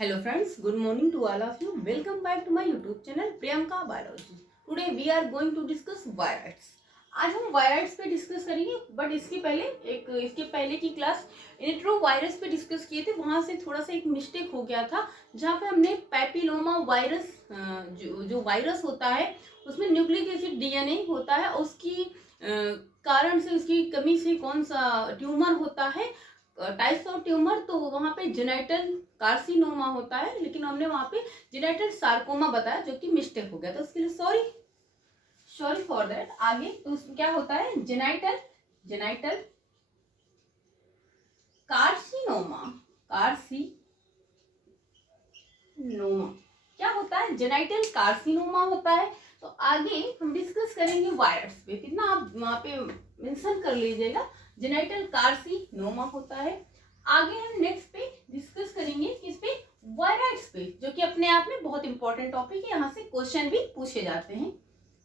Hello friends, good morning to all of you. Welcome back to my YouTube channel Priyanka Biology. Today we are going to discuss viroids. आज हम viroids पे discuss करेंगे, but इसके पहले की class intro virus पे discuss किए थे. वहां से थोड़ा सा एक मिस्टेक हो गया था, जहाँ पे हमने पैपिलोमा वायरस जो वायरस होता है उसमें न्यूक्लिक एसिड डीएनए होता है, उसकी कारण से, उसकी कमी से कौन सा ट्यूमर होता है, टाइप्स ऑफ ट्यूमर, तो वहाँ पे जेनाइटल कार्सिनोमा होता है, लेकिन हमने वहाँ पे जेनाइटल सार्कोमा बताया, जो कि मिस्टेक हो गया था. उसके लिए सॉरी फॉर दैट. आगे तो उसमें क्या होता है, जेनाइटल कार्सिनोमा. क्या होता है, जेनाइटल कार्सिनोमा होता है. तो आगे हम डिस्कस करेंगे वायरस पे. कितना आप वहाँ पे मेंशन कर लीजिएगा, जेनाइटल कार्सिनोमा होता है. आगे हम नेक्स्ट पे डिस्कस करेंगे किस पे, वायराइड्स पे, जो कि अपने आप में बहुत इंपॉर्टेंट टॉपिक है. यहाँ से क्वेश्चन भी पूछे जाते हैं.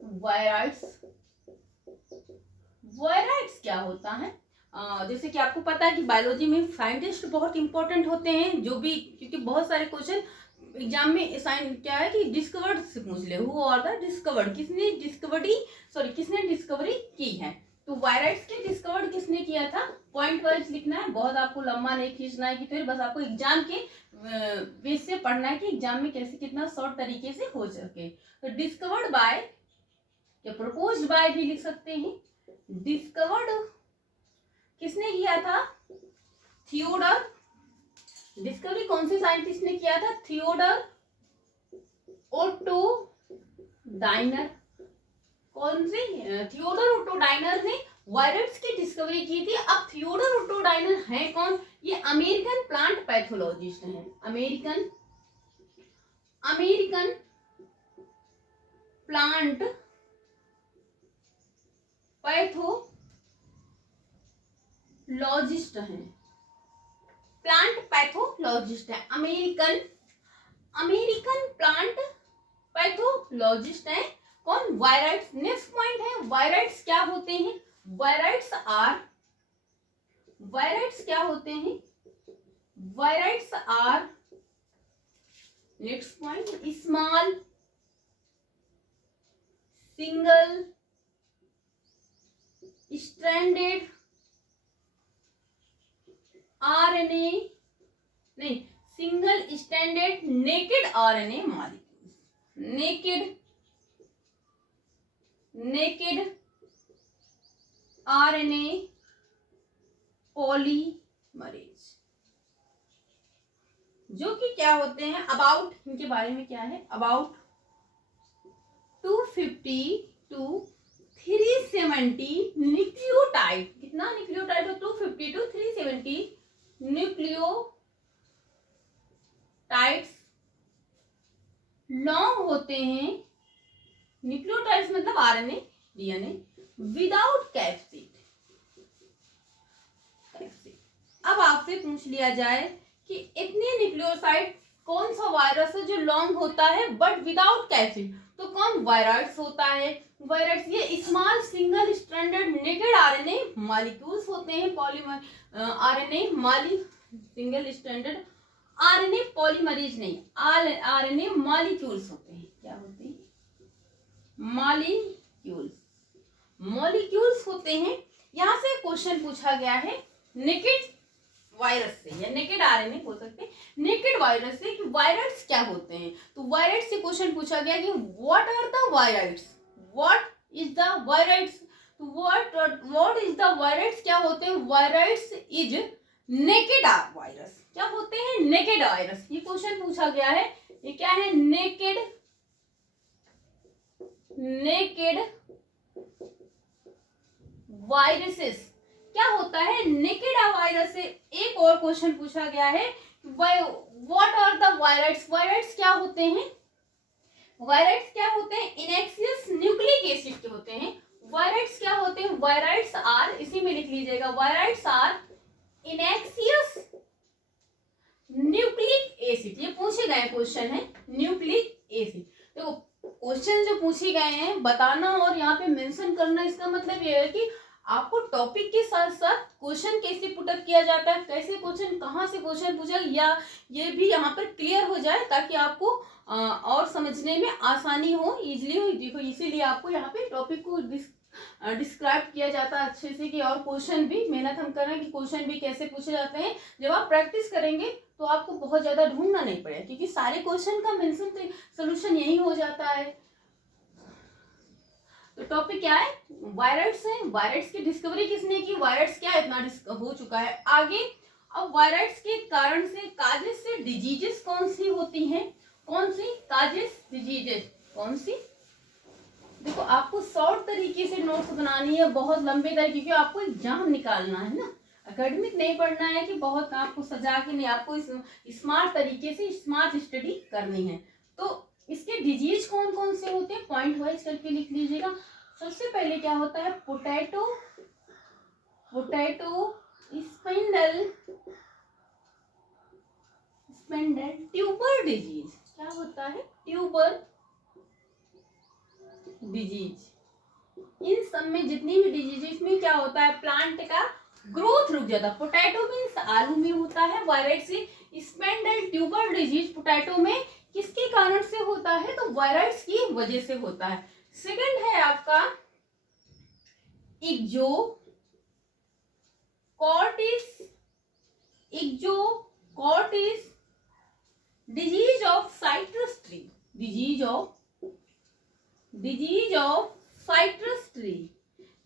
वायराइड्स क्या होता है? जैसे कि आपको पता है कि बायोलॉजी में साइंटिस्ट बहुत इंपॉर्टेंट होते हैं, जो भी, क्योंकि बहुत सारे क्वेश्चन एग्जाम में क्या है कि डिस्कवर्ड से पूछ ले, हु आर द डिस्कवर्ड, किसने डिस्कवरी की है. तो वायराइड्स के डिस्कवर्ड किसने किया था, पॉइंट वाइज लिखना है, बहुत आपको लंबा नहीं खींचना है, कि फिर बस आपको एग्जाम के बेस से पढ़ना है कि एग्जाम में कैसे कितना शॉर्ट तरीके से हो सके. तो डिस्कवर्ड बाय या प्रपोज्ड बाय भी लिख सकते हैं. डिस्कवर्ड किसने किया था, थियोडर. डिस्कवरी कौन से साइंटिस्ट ने किया था, थियोडर ओटो डायनर. कौन से, थियोडर ओटो डायनर ने वायरस की डिस्कवरी की थी. अब थियोडर ओटो डायनर है कौन, ये अमेरिकन प्लांट पैथोलॉजिस्ट हैं. अमेरिकन प्लांट पैथोलॉजिस्ट हैं. प्लांट पैथोलॉजिस्ट है, अमेरिकन प्लांट पैथोलॉजिस्ट है. कौन, वायराइड्स. नेक्स्ट पॉइंट है, वायराइड्स क्या होते हैं. वायराइड्स क्या होते हैं, viroids are, next point, small single stranded RNA, नहीं, single stranded naked RNA molecules. Naked RNA polymerase, जो कि क्या होते हैं, अबाउट, इनके बारे में क्या है, अबाउट 250 to 370 न्यूक्लियोटाइड. कितना न्यूक्लियोटाइड हो, 250 to 370 न्यूक्लियोटाइड्स लॉन्ग होते हैं. न्यूक्लियोटाइड्स मतलब आरएनए डीएनए विदाउट कैप्सिड. अब आपसे पूछ लिया जाए कि इतने न्यूक्लियोसाइड कौन सा वायरस है जो लॉन्ग होता है बट विदाउट कैप्सिड, तो कौन, वायराइड्स होता है. वायराइड्स ये small single stranded naked RNA molecules होते हैं. Polymer RNA single stranded RNA polymerase नहीं, आरएनए मॉलिक्यूल्स होते हैं. क्या होते हैं, मॉलिक्यूल्स होते हैं. यहां से क्वेश्चन पूछा गया है नेकेड वायरस से, या नेकेड आरएनए बोल सकते हैं, नेकेड वायरस से, कि वायराइड्स क्या होते हैं. तो वायराइड्स से क्वेश्चन पूछा गया कि what are the viroids, what is the viroids. तो व्हाट इज द वायराइड्स क्या होते हैं, वायराइड्स इज नेकेड वायरस. क्या होते हैं, नेकेड वायरस. ये क्वेश्चन पूछा गया है. ये क्या है, नेकेड वायरसेस. क्या होता है, नेकेड वायरस से. एक और क्वेश्चन पूछा गया है, what are the viroids. Viroids क्या होते हैं, इनएक्सियस न्यूक्लिक एसिड के होते हैं. वायराइड्स क्या होते हैं, वायराइड्स आर, इसी में लिख लीजिएगा, वायराइड्स आर इनएक्सियस न्यूक्लिक एसिड. ये पूछे गए क्वेश्चन है, न्यूक्लिक एसिड. देखो क्वेश्चन जो पूछे गए हैं बताना और यहाँ पे मेंशन करना, इसका मतलब ये है कि आपको टॉपिक के साथ साथ क्वेश्चन कैसे पुटअप किया जाता है, कैसे क्वेश्चन, कहाँ से क्वेश्चन पूछा, या ये भी यहाँ पर क्लियर हो जाए ताकि आपको और समझने में आसानी हो, इजीली हो। देखो इसीलिए आपको यहाँ पे टॉपिक को डिस्क्राइब किया जाता है अच्छे से, कि और क्वेश्चन भी मेहनत हम कर रहे हैं कि क्वेश्चन भी कैसे पूछे जाते हैं। जब आप प्रैक्टिस करेंगे तो आपको बहुत ज़्यादा ढूंढना नहीं पड़ेगा, क्योंकि सारे क्वेश्चन का मेंशन सोल्यूशन यही हो जाता है। तो टॉपिक क्या है, वायरस है। वायरस की डिस्कवरी किसने की, वायरस क्या इतना हो चुका है आगे। अब वायरस के कारण से, काजेस से डिजीजेस कौन सी होती हैं, कौन सी काजेस डिजीजेस कौन सी। देखो आपको शॉर्ट तरीके से नोट्स बनानी है, बहुत लंबे तरीके, क्योंकि आपको एग्जाम निकालना है ना, एकेडमिक नहीं पढ़ना है कि बहुत आपको सजा के नहीं, आपको स्मार्ट तरीके से स्मार्ट स्टडी करनी है। तो इसके डिजीज कौन कौन से होते हैं, पॉइंट वाइज करके लिख लीजिएगा। सबसे पहले क्या होता है, पोटैटो स्पिंडल ट्यूबर डिजीज। क्या होता है, ट्यूबर डिजीज। इन सब में जितनी भी डिजीज, इसमें क्या होता है, प्लांट का ग्रोथ रुक जाता है। पोटैटो मीन्स आलू में होता है वायरस से। स्पिंडल ट्यूबर डिजीज पोटैटो में किसके कारण से होता है, तो वायरस की वजह से होता है। सेकंड है आपका exocortis disease of citrus tree. Disease of citrus tree,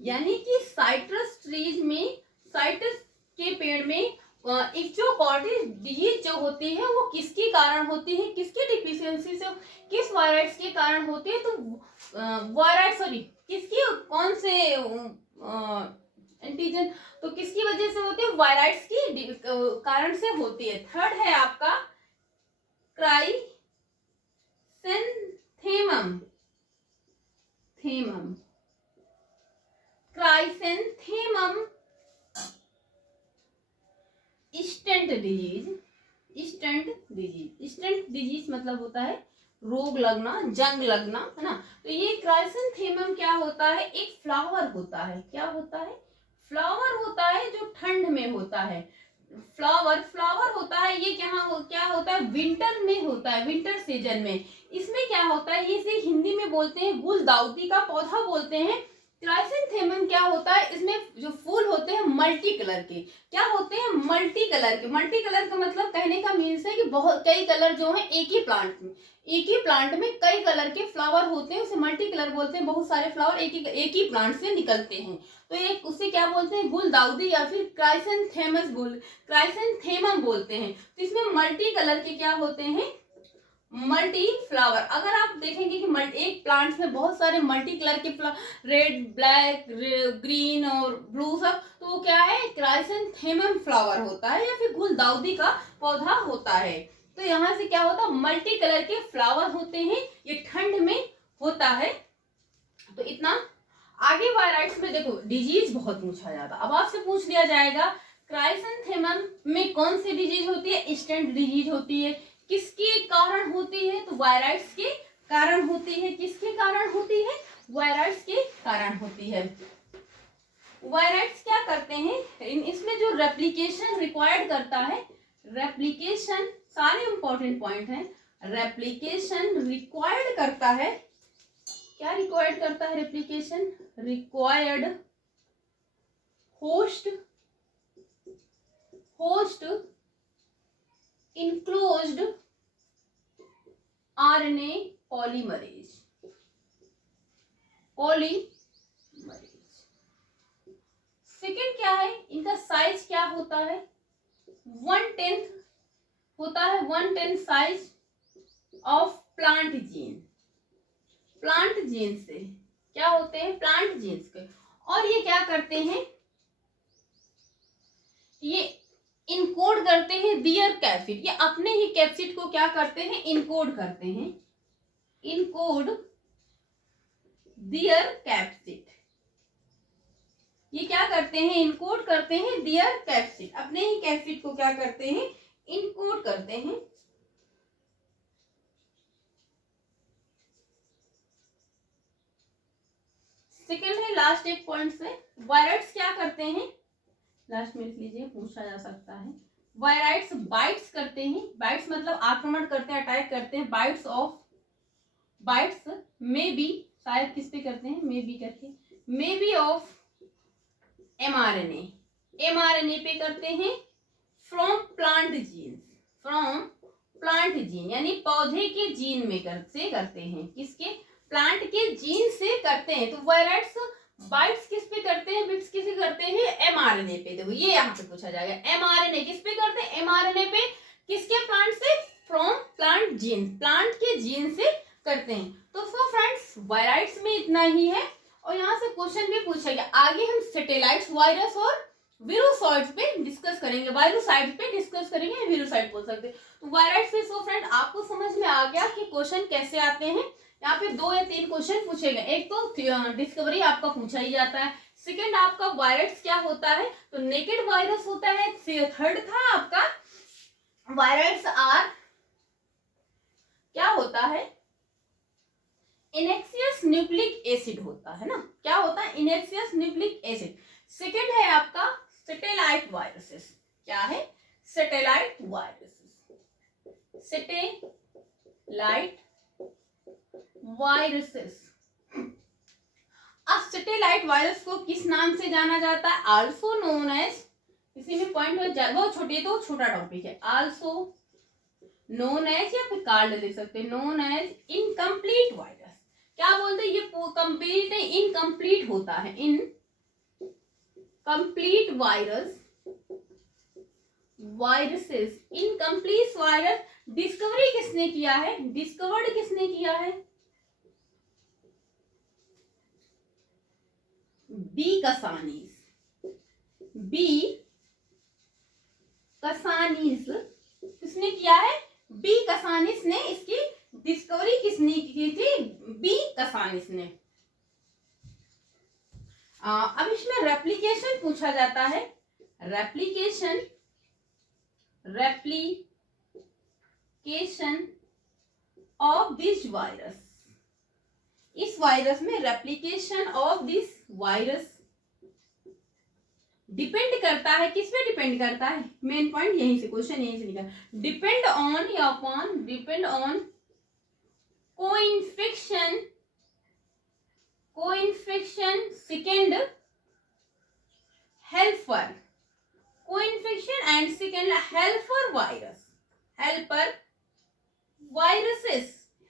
यानी कि साइट्रस ट्रीज में, साइट्रस के पेड़ में इक्जोकॉर्टिस डिजीज जो होती है वो किसके कारण होती है, किसकी डिफिशियंसी से, किस वायरस के कारण होती है, तो वायरस किसकी, कौन से एंटीजन, तो किसकी वजह से होती है, वायरस की कारण से होती है। थर्ड है आपका क्राइसेंथेमम स्टंट डिजीज मतलब होता है रोग लगना, जंग लगना, है ना। तो ये क्राइसेंथेमम क्या होता है, एक फ्लावर होता है। क्या होता है, फ्लावर होता है जो ठंड में होता है। फ्लावर होता है, ये क्या होता है, विंटर में होता है, विंटर सीजन में। इसमें क्या होता है, इसे हिंदी में बोलते हैं गुलदाउदी का पौधा बोलते हैं। क्राइसेंथेमम क्या होता है, इसमें जो फूल होते हैं मल्टी कलर के। क्या होते हैं, मल्टी कलर के। मल्टी कलर का मतलब कहने का मीन्स है कि बहुत कई कलर जो है एक ही प्लांट में कई कलर के फ्लावर होते हैं, उसे मल्टी कलर बोलते हैं। बहुत सारे फ्लावर एक ही प्लांट से निकलते हैं, तो ये उसे क्या बोलते हैं, गुलदाउदी या फिर क्राइसेंथेमम बोलते हैं। तो इसमें मल्टी कलर के क्या होते हैं, मल्टी फ्लावर। अगर आप देखेंगे कि एक प्लांट में बहुत सारे मल्टी कलर के रेड, ब्लैक, ग्रीन और ब्लू सब, तो वो क्या है, क्राइसेंथेमम फ्लावर होता है या फिर गुलदाउदी का पौधा होता है। तो यहाँ से क्या होता है, मल्टी कलर के फ्लावर होते हैं, ये ठंड में होता है। तो इतना। आगे वायरस में देखो डिजीज बहुत पूछा जाता, अब आपसे पूछ लिया जाएगा क्राइसेंथेमम में कौन सी डिजीज होती है, स्टंट डिजीज होती है। किसके कारण होती है, तो वायरस के कारण होती है। किसके कारण होती है, वायरस के कारण होती है। वायरस क्या करते हैं, इसमें जो रेप्लिकेशन रिक्वायर्ड करता है, रेप्लिकेशन सारे इंपॉर्टेंट पॉइंट हैं। रेप्लिकेशन रिक्वायर्ड करता है, क्या रिक्वायर्ड करता है, replication required host enclosed RNA polymerase. Second क्या है, इनका साइज क्या होता है, 1/10 होता है, 1/10 साइज ऑफ प्लांट जीन से क्या होते हैं, प्लांट जीन्स के। और ये क्या करते हैं, ये इनकोड करते हैं दियर कैप्सिड। ये अपने ही कैप्सिड को क्या करते हैं, इनकोड करते हैं, इनकोड दियर कैप्सिड। ये क्या करते हैं, इनकोड करते हैं दियर कैप्सिड, अपने ही कैप्सिड को क्या करते हैं, इनकोड करते हैं। सेकेंड है लास्ट एक पॉइंट से, वायराइड्स क्या करते हैं, लास्ट में लिख लीजिए, पूछा जा सकता है। वायराइड्स बाइट्स करते हैं, बाइट्स मतलब आक्रमण करते हैं, अटैक करते हैं। बाइट्स मे बी, शायद किस पे करते हैं, मे बी करके, मे बी ऑफ mRNA पे करते हैं। फ्रॉम प्लांट जीन यानी पौधे के जीन में करते हैं, किसके, प्लांट के जीन से करते हैं। तो वायराइड्स बाइट्स किस पे करते हैं, बिट्स किस पे करते हैं, mRNA पे। देखो ये यहाँ पे पूछा जाएगा, mRNA किस पे करते हैं, mRNA पे, किसके, प्लांट से, फ्रॉम प्लांट जीन, प्लांट के जीन से करते हैं। तो सो फ्रेंड्स वायराइड्स में इतना ही है, और यहाँ से क्वेश्चन भी पूछा गया। आगे हम सैटेलाइट्स वायरस और वीरोसाइट्स पे डिस्कस करेंगे, वायरोसाइट्स पे डिस्कस करेंगे, वीरोसाइट बोल सकते हैं। तो वायराइड्स पे सो फ्रेंड आपको समझ में आ गया कि क्वेश्चन कैसे आते हैं। यहाँ पे 2 या 3 क्वेश्चन पूछे गए, एक तो डिस्कवरी आपका पूछा ही जाता है, सेकंड आपका वायरस क्या होता है, तो नेकेड वायरस होता है, थर्ड था आपका वायरस आर क्या होता है, इनेक्सियस न्यूक्लिक एसिड होता है ना, क्या होता है, इनेक्सियस न्यूक्लिक एसिड। सेकंड है आपका सैटेलाइट वायरसेस, क्या है, सैटेलाइट वायरसेस, सैटेलाइट वायरसेस। अब सैटेलाइट वायरस को किस नाम से जाना जाता है, आल्सो नोन एज, इसी में पॉइंट हो जाए, बहुत छोटी तो छोटा टॉपिक है, आल्सो नोन एज या फिर कार्ड लिख सकते हैं, नोन एज इनकम्प्लीट वायरस। क्या बोलते हैं, ये कंप्लीट है, इनकम्प्लीट होता है, incomplete viruses, incomplete virus. Discovery किसने किया है, डिस्कवर्ड किसने किया है, बी कसानीज किसने किया है, बी कसानिस ने, इसकी डिस्कवरी किसने की थी, बी कसानिस ने। अब इसमें रेप्लिकेशन पूछा जाता है, रेप्लिकेशन ऑफ दिस वायरस, इस वायरस में replication of this virus depend करता है, किस पे डिपेंड करता है, मेन पॉइंट यहीं से, क्वेश्चन यहीं से निकला, डिपेंड ऑन या upon, depend on coinfection, second helper, coinfection and second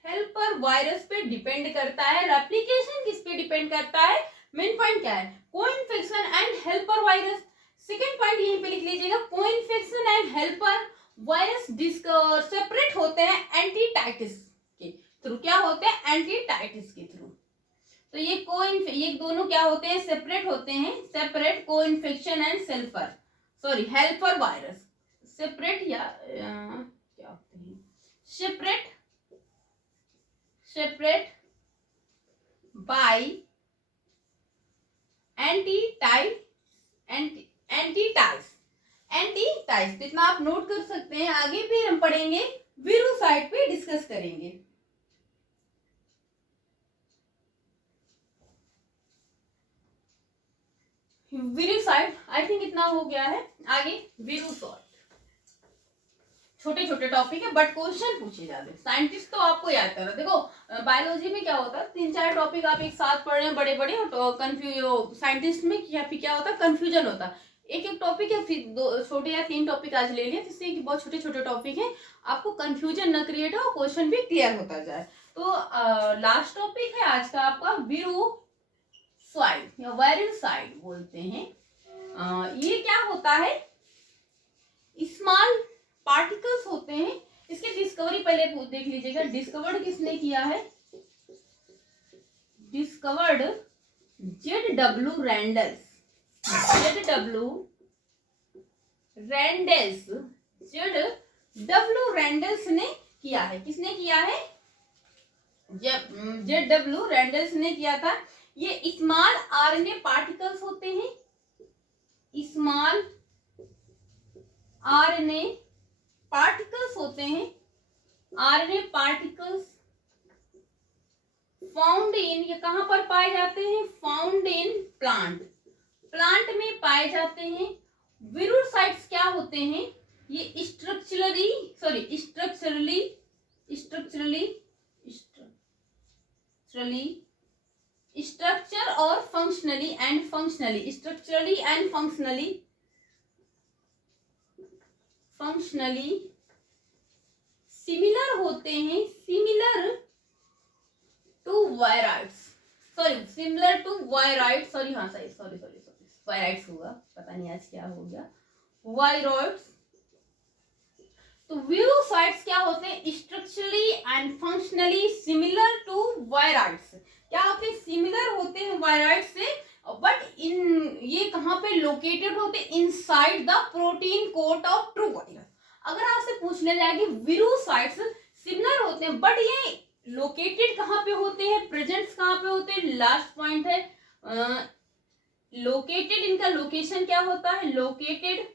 helper virus पे डिपेंड करता है। रेप्लिकेशन किस पे डिपेंड करता है, मेन पॉइंट क्या है, coinfection and helper virus. Second point यहीं पे लिख लीजिएगा, coinfection and helper virus separate होते हैं एंटीटाइटिस के थ्रू, क्या होते हैं, एंटीटाइटिस के थ्रू। तो ये दोनों क्या होते हैं, सेपरेट होते हैं, separate coinfection and helper virus, separate या क्या होते हैं, सेपरेट बाय एंटीटाइस। इतना आप नोट कर सकते हैं, आगे भी हम पढ़ेंगे, वीरोसाइट पे डिस्कस करेंगे। वीरोसाइट आई थिंक इतना हो गया है, आगे वीरोसाइट छोटे छोटे टॉपिक है बट क्वेश्चन पूछे जाते हैं। साइंटिस्ट तो आपको याद करना, देखो बायोलॉजी में क्या होता है, 3-4 टॉपिक आप एक साथ पढ़ रहे हैं बड़े बड़े, और साइंटिस्ट में क्या होता है, कंफ्यूजन होता है। एक टॉपिक है, फिर 2 छोटे या 3 टॉपिक आज ले लिया, जिससे कि बहुत छोटे छोटे टॉपिक है, आपको कंफ्यूजन न क्रिएट हो, क्वेश्चन भी क्लियर होता जाए। तो लास्ट टॉपिक है आज का आपका वीरोसाइट या वायरोसाइट बोलते हैं। ये क्या होता है, स्मॉल पार्टिकल्स होते हैं। इसकी डिस्कवरी पहले देख लीजिएगा, डिस्कवर्ड किसने किया है, डिस्कवर्ड जेडडब्ल्यू रैंडल्स ने किया है। किसने किया है, जेडडब्ल्यू रैंडल्स ने किया था। ये स्मॉल आरएनए पार्टिकल्स होते हैं, स्मॉल आरएनए पार्टिकल्स होते हैं, आरएनए पार्टिकल्स फाउंड इन, ये कहां पर पाए जाते हैं, फाउंड इन प्लांट, प्लांट में पाए जाते हैं। वीरोसाइट्स क्या होते हैं? ये स्ट्रक्चर और फंक्शनली सिमिलर होते हैं, सिमिलर टू वायराइड्स, वायराइड्स होगा, पता नहीं आज क्या हो गया, वायरॉइड्स। तो वीरोसाइट्स क्या होते हैं? Structurally and functionally similar to viroids. क्या होते हैं? सिमिलर होते हैं वायराइड्स से, बट ये कहाँ पे लोकेटेड होते हैं? Inside the protein coat of true virus. अगर आपसे पूछ लिया जाए कि वीरोसाइट्स सिमिलर होते हैं बट ये लोकेटेड कहाँ पे होते हैं, प्रेजेंट्स कहाँ पे होते हैं, लास्ट पॉइंट है लोकेटेड, इनका लोकेशन क्या होता है? Located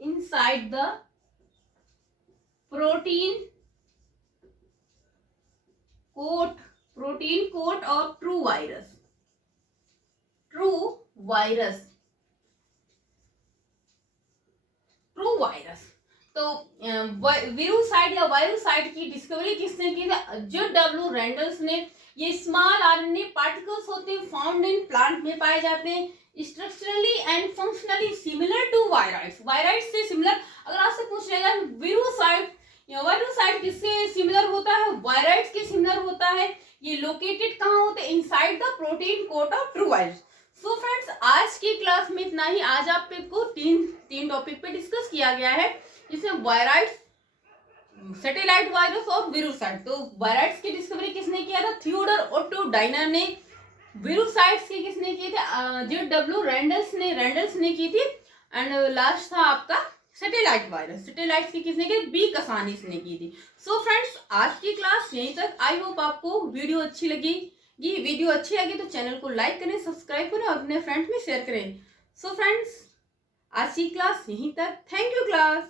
inside the protein coat of true virus। तो वीरोसाइट या वायरोसाइट की डिस्कवरी किसने की थी? जेडब्ल्यू रेंडल्स ने। ये स्मॉल आरएनए पार्टिकल्स होते हैं, फाउंड इन प्लांट में पाए जाते हैं, structurally and functionally similar to viroids से सिमिलर। अगर आपसे पूछ लेगा वायरोसाइट किससे सिमिलर होता है? वायराइड्स के सिमिलर होता है। ये लोकेटेड कहाँ होते हैं? Inside the protein coat of true virus. So friends, आज की क्लास में इतना ही। आज आपको तीन टॉपिक पे डिस्कस किया गया है, जिसमें वायराइड्स, सैटेलाइट वायरस और वीरोसाइट। तो वायराइड्स की डिस्कवरी किसने किया था? थियोडर ओटो डायनर ने। वीरोसाइट्स की किसने की थी? जेडब्ल्यू रेंडल्स ने की थी। एंड लास्ट था आपका सैटेलाइट वायरस। सैटेलाइट्स की किसने की? बी कसानिस ने की थी। सो फ्रेंड्स, आज की क्लास यहीं तक। आई होप आपको वीडियो अच्छी लगी तो चैनल को लाइक करें, सब्सक्राइब करें और अपने फ्रेंड्स में शेयर करें। सो फ्रेंड्स, आज की क्लास यहीं तक। Thank you class.